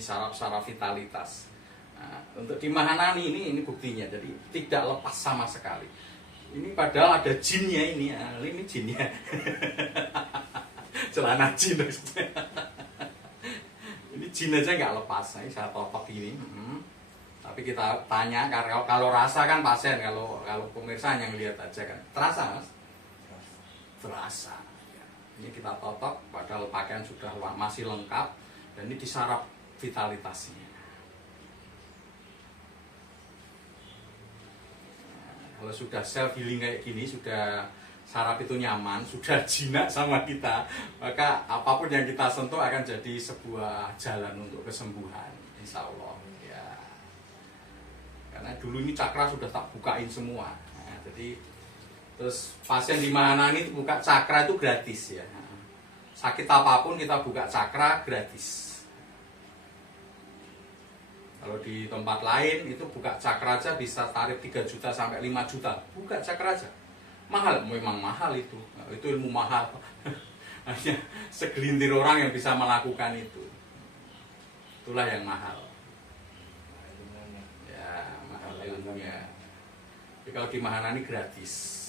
saraf-saraf vitalitas. Nah, untuk di Mahanani ini buktinya, jadi tidak lepas sama sekali. Ini padahal ada jinnya ini jinnya. Celana jin. Ini jin aja nggak lepas. Ini saya totok ini. Tapi kita tanya, kalau rasa kan pasien, kalau pemirsa yang lihat aja kan terasa, Mas? Terasa. Ini kita totok, padahal pakaian sudah masih lengkap, dan ini disarap vitalitasnya. Kalau sudah self healing kayak gini, sudah saraf itu nyaman, sudah jinak sama kita, maka apapun yang kita sentuh akan jadi sebuah jalan untuk kesembuhan, insya Allah. Ya. Karena dulu ini cakra sudah tak bukain semua. Nah, jadi terus pasien di Mahanani itu buka cakra itu gratis ya. Sakit apapun kita buka cakra gratis. Kalau di tempat lain itu buka cakra aja bisa tarif 3 juta sampai 5 juta. Buka cakra aja. Mahal, memang mahal itu. Nah, itu ilmu mahal. Hanya segelintir orang yang bisa melakukan itu. Itulah yang mahal. Ya, mahal ilmunya. Tapi kalau di Mahanani gratis.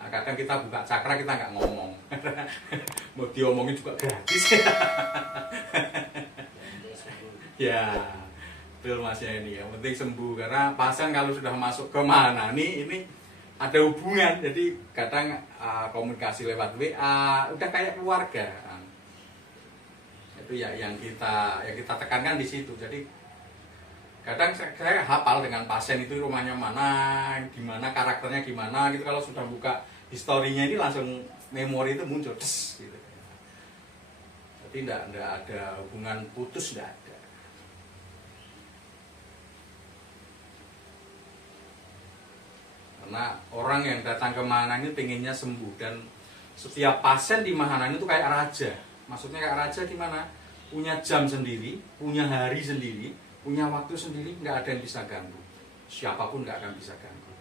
Nah, kadang kita buka cakra kita nggak ngomong. Mau diomongin juga gratis. Ya, betul Mas ya ini. Yang penting sembuh, karena pasien kalau sudah masuk ke Mahanani ini ada hubungan. Jadi kadang komunikasi lewat WA, udah kayak keluarga. Itu ya yang kita tekankan di situ. Jadi kadang saya hafal dengan pasien itu rumahnya mana, gimana karakternya gimana gitu. Kalau sudah buka historinya ini langsung memori itu muncul, gitu. Jadi tidak ada hubungan putus, tidak ada. Karena orang yang datang ke Mahanani pengennya sembuh, dan setiap pasien di Mahanani itu kayak raja. Maksudnya kayak raja gimana? Punya jam sendiri, punya hari sendiri, punya waktu sendiri, nggak ada yang bisa ganggu. Siapapun nggak akan bisa ganggu.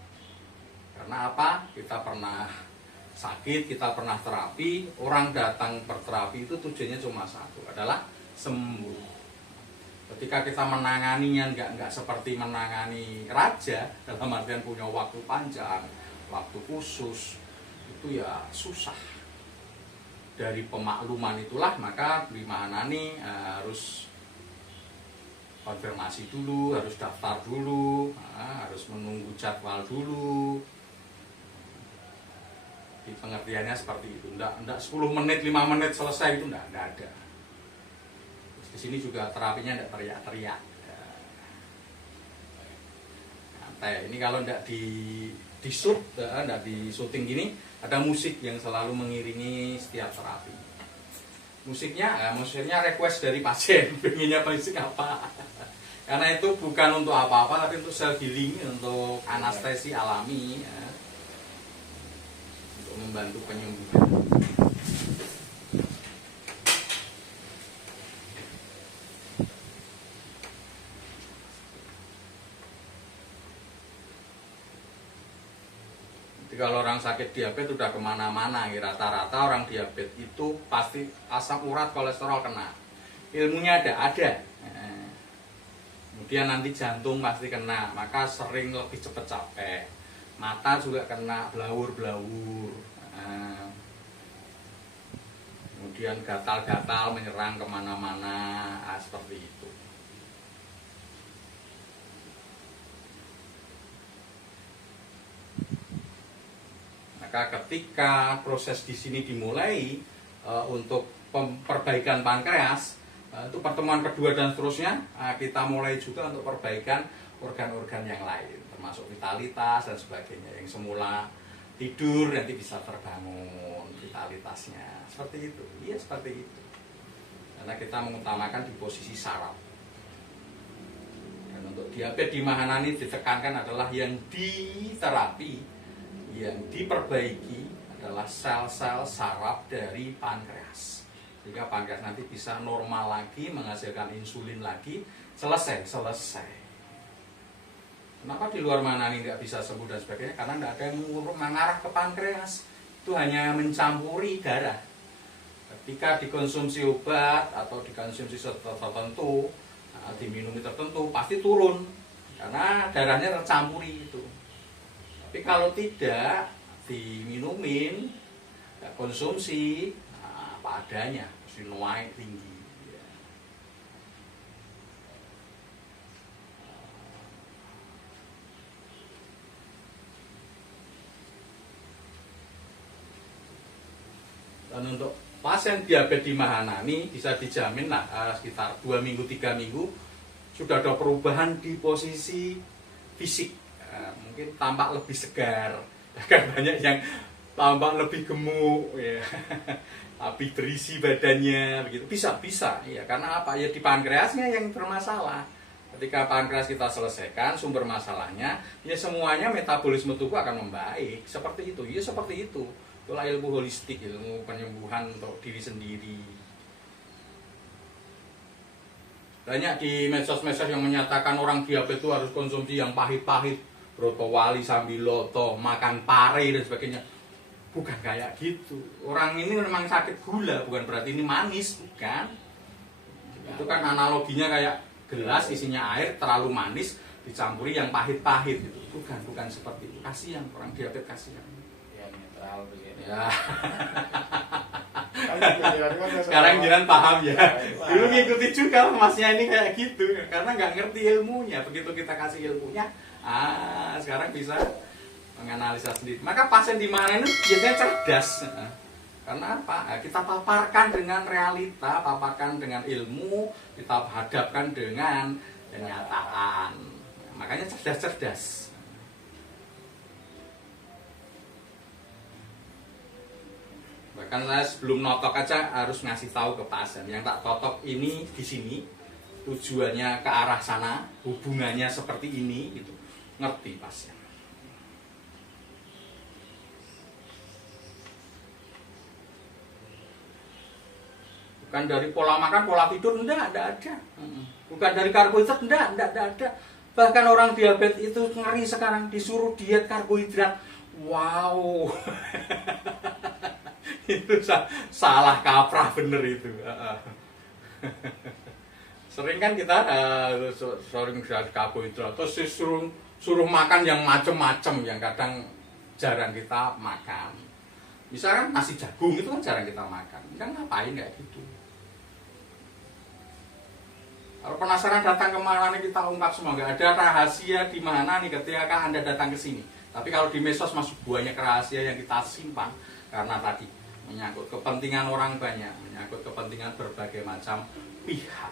Karena apa? Kita pernah sakit, kita pernah terapi. Orang datang berterapi itu tujuannya cuma satu, adalah sembuh. Ketika kita menanganinya nggak seperti menangani raja, dalam artian punya waktu panjang, waktu khusus, itu ya susah. Dari pemakluman itulah maka di Mahanani harus konfirmasi dulu, harus daftar dulu, harus menunggu jadwal dulu. Di pengertiannya seperti itu, enggak 10 menit, 5 menit selesai, itu enggak ada. Terus di sini juga terapinya enggak teriak-teriak. Santai. Ini kalau enggak di shoot, enggak di syuting gini, ada musik yang selalu mengiringi setiap terapi. Musiknya request dari pasien, pengennya musik apa. Karena itu bukan untuk apa-apa, tapi untuk self healing, untuk anestesi alami, ya. Untuk membantu penyembuhan. Jadi kalau orang sakit diabetes udah kemana-mana, rata-rata orang diabetes itu pasti asam urat, kolesterol kena. Ilmunya ada. Kemudian nanti jantung pasti kena, maka sering lebih cepat capek. Mata juga kena, blawur-blawur. Kemudian gatal-gatal menyerang kemana-mana, seperti itu. Maka ketika proses di sini dimulai untuk perbaikan pankreas, itu pertemuan kedua dan seterusnya kita mulai juga untuk perbaikan organ-organ yang lain, termasuk vitalitas dan sebagainya. Yang semula tidur nanti bisa terbangun vitalitasnya, seperti itu. Iya, seperti itu. Karena kita mengutamakan di posisi saraf. Dan untuk diabetes di Mahanani ditekankan adalah yang diterapi, yang diperbaiki adalah sel-sel saraf dari pankreas. Sehingga pankreas nanti bisa normal lagi, menghasilkan insulin lagi, selesai. Kenapa di luar Mahanani nggak bisa sembuh dan sebagainya? Karena nggak ada yang mengarah ke pankreas. Itu hanya mencampuri darah. Ketika dikonsumsi obat atau dikonsumsi tertentu, diminumi tertentu, pasti turun karena darahnya tercampuri itu. Tapi kalau tidak diminumin, nggak konsumsi, apa adanya, mesti naik tinggi. Dan untuk pasien diabetes di Mahanani bisa dijamin lah sekitar 2 minggu 3 minggu sudah ada perubahan di posisi fisik, mungkin tampak lebih segar, bahkan banyak yang tampak lebih gemuk ya. Lebih berisi badannya begitu, bisa ya, karena apa ya, di pankreasnya yang bermasalah. Ketika pankreas kita selesaikan sumber masalahnya, ya semuanya metabolisme tubuh akan membaik. Seperti itu, ya seperti itu. Itulah ilmu holistik, ilmu penyembuhan untuk diri sendiri. Banyak di medsos-medsos yang menyatakan orang diabetes itu harus konsumsi yang pahit-pahit, broto wali, sambiloto, makan pare dan sebagainya. Bukan kayak gitu. Orang ini memang sakit gula, bukan berarti ini manis, bukan. Itu kan analoginya kayak gelas isinya air terlalu manis dicampuri yang pahit-pahit gitu. Bukan seperti itu. Kasihan orang diabetes, kasihan. Ya. Sekarang jangan paham ya. Dulu ngikuti juga masnya ini kayak gitu karena nggak ngerti ilmunya. Begitu kita kasih ilmunya, sekarang bisa menganalisa sendiri. Maka pasien di mana ini biasanya cerdas. Karena apa? Kita paparkan dengan realita, paparkan dengan ilmu, kita hadapkan dengan kenyataan. Makanya cerdas-cerdas. Bahkan saya sebelum notok aja harus ngasih tahu ke pasien yang tak totok ini di sini, tujuannya ke arah sana, hubungannya seperti ini, gitu. Ngerti pasien. Bukan dari pola makan, pola tidur, enggak ada. Bukan dari karbohidrat, enggak ada. Bahkan orang diabetes itu ngeri sekarang disuruh diet karbohidrat. Wow. Itu salah kaprah bener itu. Sering kan kita sering karbohidrat terus suruh makan yang macem-macem yang kadang jarang kita makan. Misalkan nasi jagung itu kan jarang kita makan. Kan ngapain kayak gitu? Kalau penasaran datang kemana nih kita ungkap semua, nggak ada rahasia di mana nih ketika Anda datang ke sini. Tapi kalau di medsos masih banyak rahasia yang kita simpan karena tadi menyangkut kepentingan orang banyak, menyangkut kepentingan berbagai macam pihak.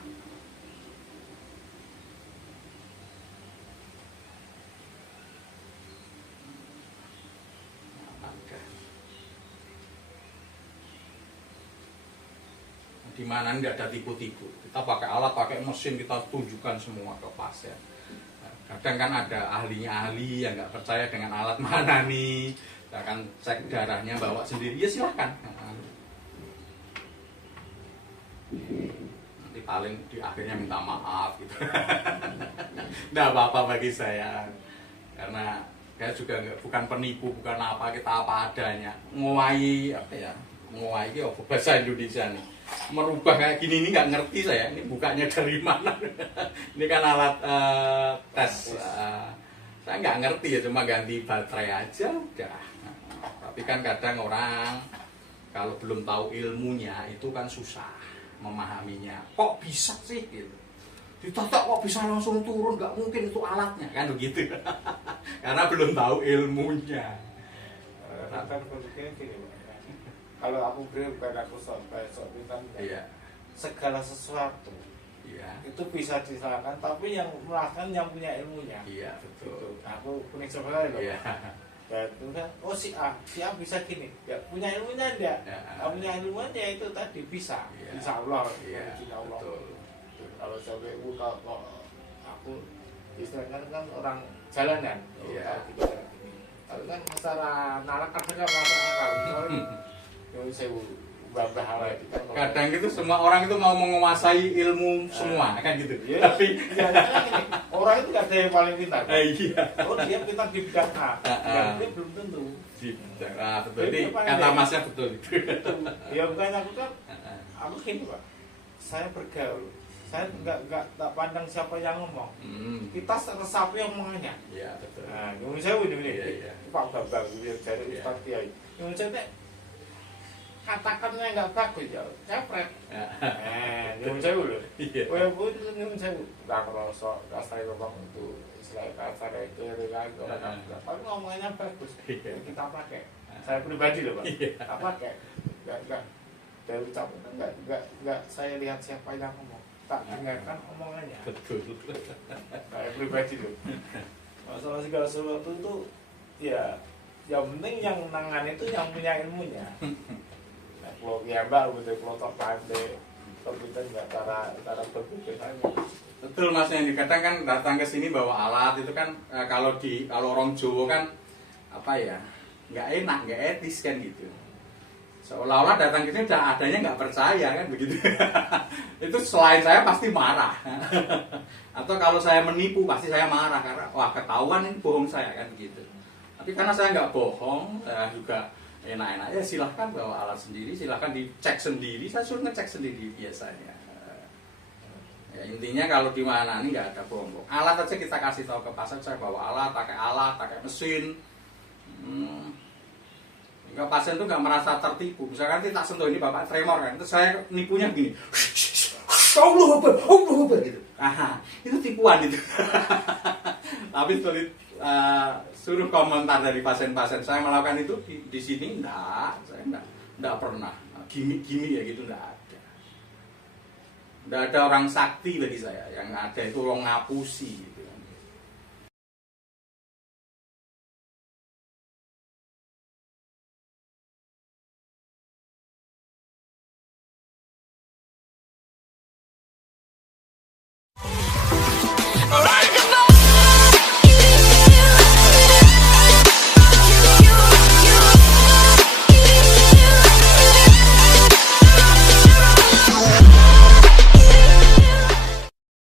Di mana nggak ada tipu-tipu. Kita pakai alat, pakai mesin, kita tunjukkan semua ke pasien. Kadang kan ada ahlinya yang nggak percaya dengan alat mana nih. Kita akan cek darahnya, bawa sendiri, ya silahkan. Nanti paling di akhirnya minta maaf gitu. Nggak apa-apa bagi saya. Karena saya juga bukan penipu, bukan apa, kita apa adanya. Nguai apa ya? Nguai itu apa bahasa Indonesia nih? Merubah kayak gini ini nggak ngerti saya. Ini bukanya dari mana? Ini kan alat tes. Saya nggak ngerti ya, cuma ganti baterai aja udah. Tapi kan kadang orang kalau belum tahu ilmunya itu kan susah memahaminya. Kok bisa sih gitu? Ditotok kok bisa langsung turun? Nggak mungkin, itu alatnya kan begitu. Karena belum tahu ilmunya. Kalau aku berikan aku sampai kan iya. Segala sesuatu itu bisa disalahkan, tapi yang melakukan yang punya ilmunya. Iya betul. Gitu. Aku kuning sekali loh. Iya. Dan itu kan, oh si A bisa gini, ya punya ilmunya enggak? Ya. Punya ilmunya itu tadi bisa, Ya. insya Allah, Ya, insya Allah. betul. Kalau sampai kalau aku istilahnya kan orang jalanan, Ya. kalau kan secara nalar kadang masuk akal. Yang saya babah hal itu kan. Kadang itu semua orang itu mau menguasai ilmu semua kan gitu. Ya. Tapi gini, Orang itu nggak ada yang paling pintar. Iya. Oh dia pintar di bidang A, berarti belum tentu. Betul. Ini kata masnya betul. Ya bukan aku gini Pak. Saya bergaul, saya nggak tak pandang siapa yang ngomong. Kita resapi omongannya. Iya betul. Nah, nyuwun sewu ini. Iya. Pak Bambang dari Ustaz Kiai. Nyuwun sewu katakannya nggak bagus ya, cepret. Nyuwun sewu loh. Walaupun nyuwun sewu, nggak kerosok, nggak saya ngomong itu istilah kasar itu kan orang tapi ngomongnya bagus. Kita pakai. Saya pribadi loh Pak. Kita pakai. Nggak dari ucapan nggak saya lihat siapa yang ngomong, tak dengarkan omongannya. Betul. Saya pribadi loh. Masalah segala sesuatu itu ya yang penting yang nangan itu yang punya ilmunya. Nah, kalau mbak betul kalau tak pandai, kalau kita nggak cara berpikir aja. Betul Mas, yang dikatakan datang ke sini bawa alat itu kan kalau orang Jawa kan apa ya, nggak enak, nggak etis kan gitu. Seolah-olah datang ke sini udah adanya nggak percaya kan begitu. Itu selain saya pasti marah. Atau kalau saya menipu pasti saya marah karena wah ketahuan ini bohong saya kan gitu. Tapi karena saya nggak bohong, saya juga enak-enak ya silahkan bawa alat sendiri, silahkan dicek sendiri, saya suruh ngecek sendiri biasanya. Ya, intinya kalau di mana ini nggak ada bohong. Alat aja kita kasih tahu ke pasar, saya bawa alat, pakai mesin. Hingga pasien itu nggak merasa tertipu. Misalkan kita sentuh ini bapak tremor kan, terus saya nipunya begini. Allah gitu. Itu tipuan itu. Tapi setelah suruh komentar dari pasien-pasien saya melakukan itu di sini saya enggak pernah. Gimik ya gitu enggak ada. Enggak ada orang sakti bagi saya. Yang ada itu orang ngapusi gitu.